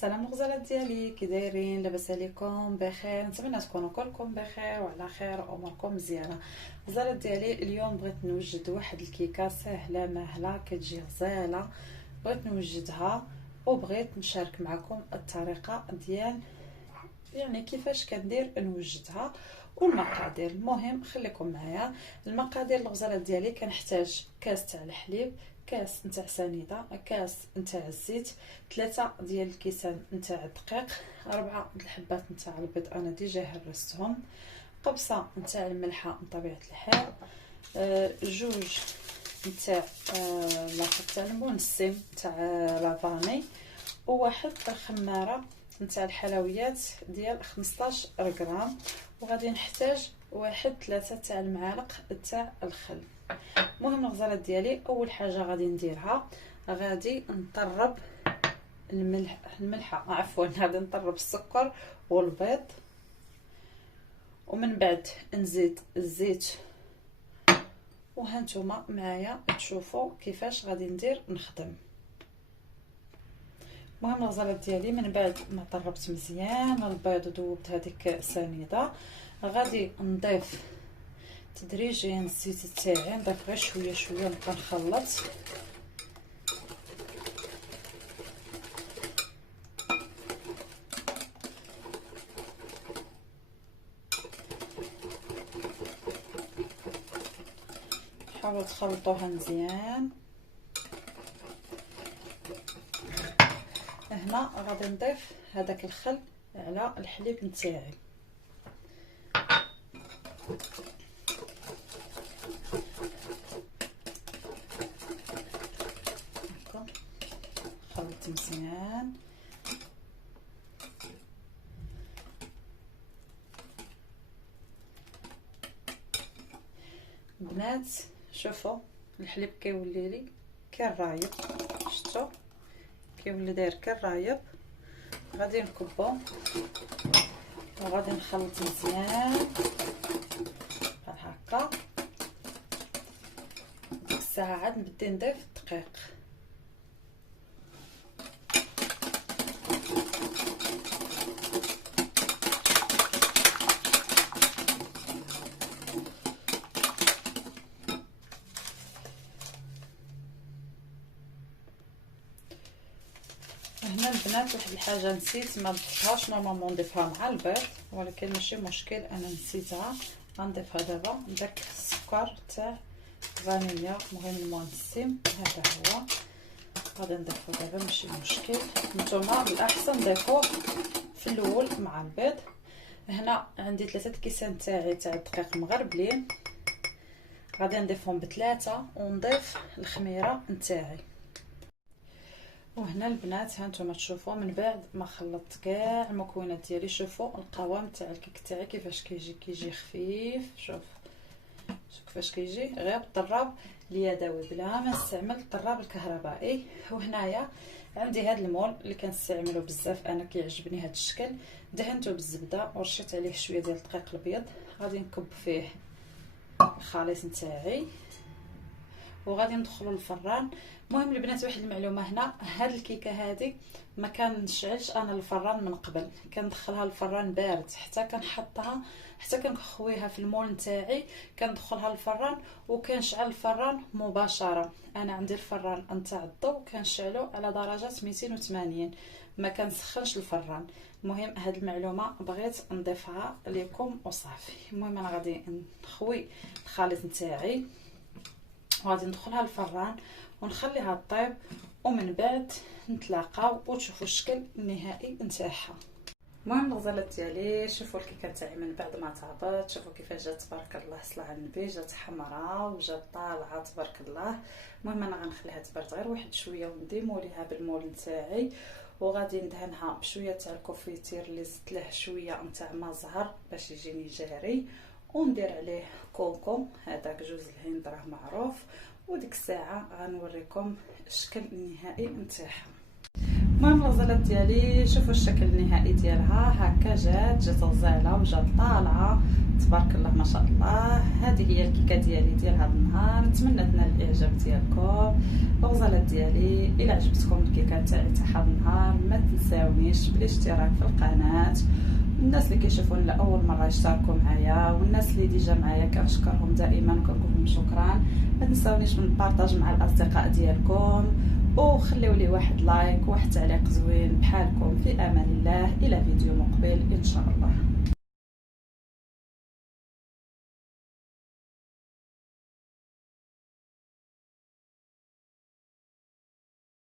سلام الغزالات ديالي، كي دايرين؟ لاباس عليكم؟ بخير؟ نتمنى تكونوا كلكم بخير وعلى خير اموركم مزيانه. الغزالات ديالي اليوم بغيت نوجد واحد الكيكه سهله ماهله كتجي غزاله، بغيت نوجدها وبغيت نشارك معكم الطريقه ديال كيفاش كندير نوجدها والمقادير. المهم خليكم معايا. المقادير الغزالات ديالي كنحتاج كاس تاع الحليب، كاس نتاع سنيده، كاس نتاع الزيت، 3 ديال الكيسان نتاع الدقيق، 4 الحبات نتاع البيض انا ديجا هرستهم، قبصه نتاع الملحه من طبيعه الحال، جوج نتاع لاخر تاع المون السيم تاع لافاني، وواحد الخماره نتاع الحلويات ديال 15 غرام، وغادي نحتاج واحد 3 تاع المعالق تاع الخل. المهم الغزالات ديالي اول حاجه غادي نديرها، غادي نطرب غادي نطرب السكر والبيض، ومن بعد نزيد الزيت، وهانتوما معايا تشوفوا كيفاش غادي ندير نخدم. المهم الغزالات ديالي من بعد ما طربت مزيان البيض وذوبت هذيك السنيده، غادي نضيف تدريجيا الزيت تاعي، نضيف غير شويه شويه نبقى نخلط. حاولوا تخلطوها مزيان. هنا غادي نضيف هذاك الخل على الحليب نتاعي، خلط مزيان. بنات شوفوا الحليب كيولي لي كالرايب، شفتوا كيولي داير كالرايب. غادي نكبو وغادي نخلط مزيان بحال هكا. ديك الساعه عاد نبدي نضيف الدقيق. هنا البنات واحد الحاجه نسيت ما ضفتهاش، نورمالمون نضيفها مع البيض ولكن ماشي مشكل انا نسيتها، غنضيفها دابا داك السكر تاع فانيليا. مهم المونسيم هذا هو، غادي نضيفو دابا ماشي مشكل. نتوما بالاحسن ضيفوه في الاول مع البيض. هنا عندي 3 كيسان تاعي تاع الدقيق مغربلين، غادي نضيفهم ب3 ونضيف الخميره نتاعي. وهنا البنات هانتوما تشوفوا من بعد ما خلطت كاع المكونات ديالي، شوفوا القوام تاع الكيك تاعي كيفاش كيجي خفيف. شوف كيفاش كيجي غير بالطراب اليدوي بلا ما نستعمل الطراب الكهربائي. وهنايا عندي هذا المول اللي كنستعملو بزاف انا، كيعجبني هذا الشكل، دهنته بالزبده ورشيت عليه شويه ديال الدقيق الابيض. غادي نكب فيه الخليط نتاعي وغادي ندخلو للفران. المهم البنات واحد المعلومه هنا، هاد الكيكه هذه ما كنشعلش انا الفران من قبل، كندخلها الفران بارد حتى كنحطها، حتى كنخويها في المول نتاعي كندخلها الفران وكنشعل الفران مباشره. انا عندي الفران نتاع الضو كنشعلو على درجه 280، ما كنسخنش الفران. المهم هاد المعلومه بغيت نضيفها لكم وصافي. المهم انا غادي نخوي الخليط نتاعي وغادي ندخلها الفران ونخليها طيب، ومن بعد نتلاقاو وتشوفوا الشكل النهائي نتاعها. المهم الغزالات ديالي شوفوا الكيكه تاعي من بعد ما طابت، شوفوا كيفاش جات تبارك الله، صلاه على النبي، جات حمراء وجات طالعه تبارك الله. المهم انا غنخليها تبرد غير واحد شويه ونديمو ليها بالمول نتاعي، وغادي ندهنها بشويه تاع الكونفيتير اللي زدت له شويه نتاع ما زهر باش يجيني جاري، وندير عليه كوكو هذاك جوز الهند راه معروف. وديك الساعه غنوريكم الشكل النهائي نتاعها. المهم الغزالات ديالي شوفوا الشكل النهائي ديالها هكا، جات غزاله وجات طالعه تبارك الله ما شاء الله. هذه هي الكيكه ديال هذا النهار، نتمنى تنال الاعجاب ديالكم الغزالات ديالي. الى عجبتكم الكيكه تاعي تاع هذا النهار ما تنساوني تنساونيش بالاشتراك في القناه. الناس اللي كيشوفوني لاول مره يشتركوا معايا، والناس اللي ديجا معايا كنشكرهم دائما وكنقول لهم شكرا. ما تنساونيش من البارطاج مع الاصدقاء ديالكم، وخليوا لي واحد لايك وواحد تعليق زوين بحالكم. في امان الله، الى فيديو مقبل ان شاء الله.